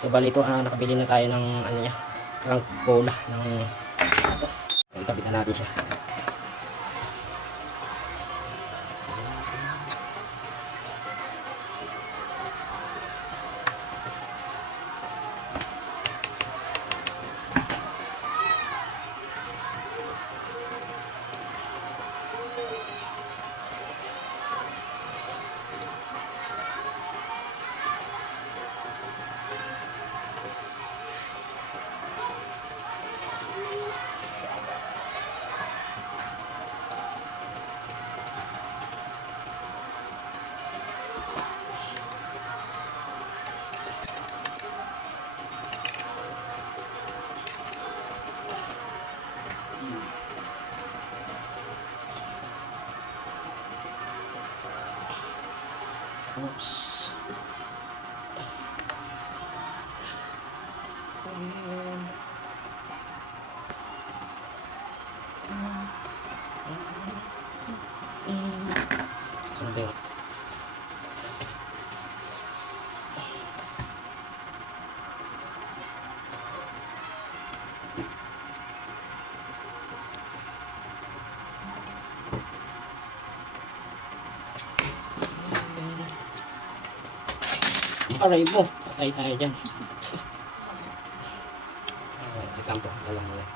So bali ito, nakabili na tayo ng ano niya, crank bola ng ito. Ikabit na natin siya. Oops. Saan ba yun? Aray mo, patay tayo dyan. Ikampo, dalang muna.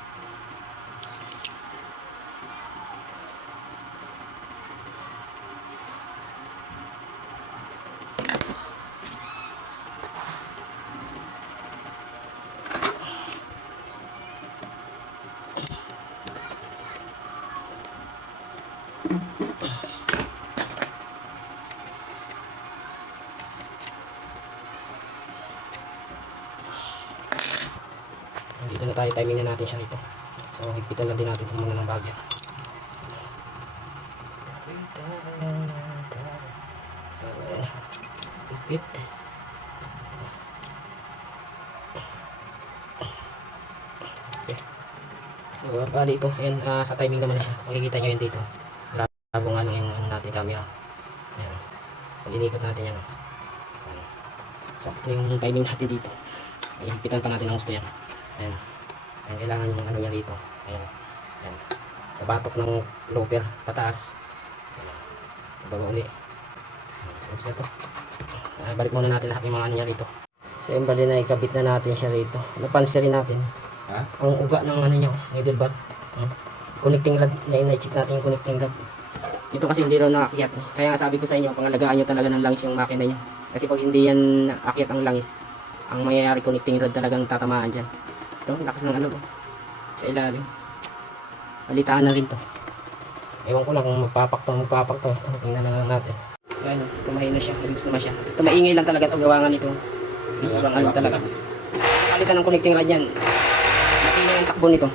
Dito na tayo, timing na natin siya rito. So higpitan lang din natin ito muna ng bagya. So ayan, higpit. Okay. So bali ito, ayan, sa timing naman na siya. Makikita nyo yun dito. Labo nga lang yung natin camera. Ayan, pag inikot natin yan. Ayan. Sakto yung timing natin dito. Higpitan pa natin ang gusto yan. Ayan. Ayan, kailangan yung ano niya dito. Ayan. Ayan. Sa batok ng loper, pataas. Ayan. Bago uli. Ayan. Na to. Balik muna natin lahat yung mga ano niya rito. So yung bali na ikabit na natin siya rito. Napansin natin. Ha? Ang uga ng ano niya, needle bar. Connecting rod, na-check natin yung connecting rod. Ito kasi hindi raw nakakyat. Kaya nga sabi ko sa inyo, pangalagaan nyo talaga ng langis yung makina nyo. Kasi pag hindi yan akyat ang langis, ang mayayari connecting rod talagang tatamaan dyan. Ito, lakas ng ano sa ilalim. Balitaan na rin to. Ewan ko lang kung magpapakto. Tingnan na lang natin. So ano, tumahin na siya. Nagos naman siya. Ito maingay lang talaga ito gawangan nito. Ibang ano talaga. Palitan ng connecting rod yan. Maingay ang takbo nito.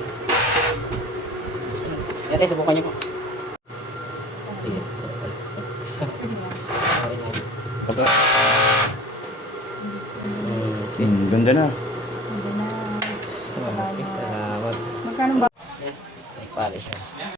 Ate, subukan niyo po. Ganda na. Salamat. Magkano ba? Ay, pala siya.